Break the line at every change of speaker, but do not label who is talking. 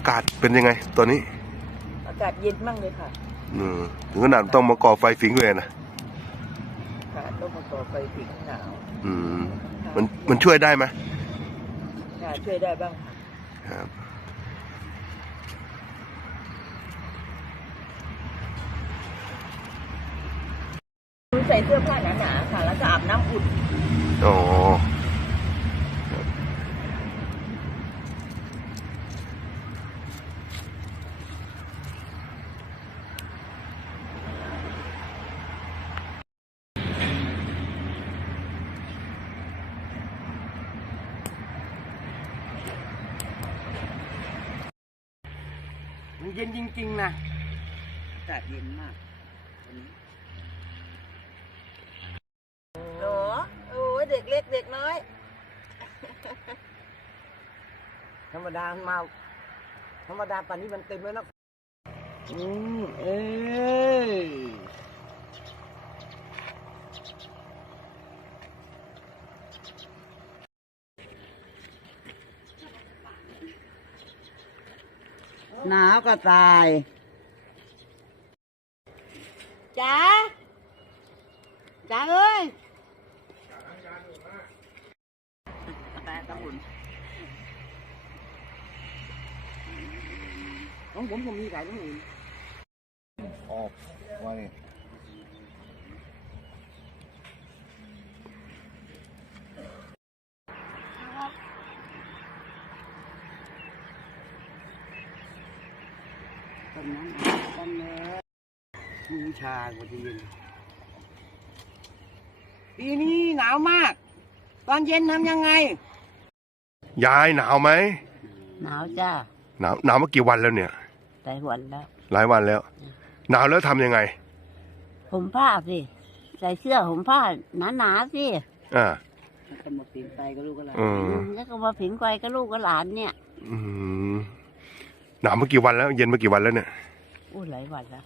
ากาศเป็นยังไง ตอนนี้
อากาศเย็นมั่งเลยค่ะ
อืมถึงขนาดต้องมาก่อไฟฝิงเลยนะ
ค่ะต้องมาก่อไฟผิงหนาว
อืมมันมันช่วยได้ไหม
ค่ะช่วยได้บ้างค่ะ
ครับ
ใส่เสื้อผ้าหนาๆค่ะ แล้วก็อาบน้ำอุ่น
อ๋อ
เย็นจริงๆนะ
อากาศเย็นมากวันนี้หรอโอ้ยเด็กเล็กเด็กน้อย
ธรรมดามันมาธรรมดาป่านนี้มันเต็มแล้วนะอืมเอ้ย หนาวก็ตาย
จ๋าจ๋าเอ้ยแต่ตะหุ่น
ของผมผมมีหลายน้ำอื่น
ออกไว้
ตอนนั้นตอนนี้มีวิชาวันที่เย็นปีนี้หนาวมาก ตอนเย็นทำยังไง
ยายหนาวไหม
หนาวจ้า
หนาวหนาวมากี่วันแล้วเนี่ย
แต่หวันแล้ว
หลายวันแล้ว หนาวแล้วทำยังไง
ผมผ้าสิ ใส่เสื้อผมผ้าหนาๆสิ
อ่า
แล้วก็มาปีนไปก็ลูกก็หลาน
อืม
แล้วก็มาผิงไฟกับลูกกับหลานเนี่ย
อืม หนาวมากี่วันแล้ว เย็นมากี่วันแล้วเนี่ย
อู้หลายวันแล้ว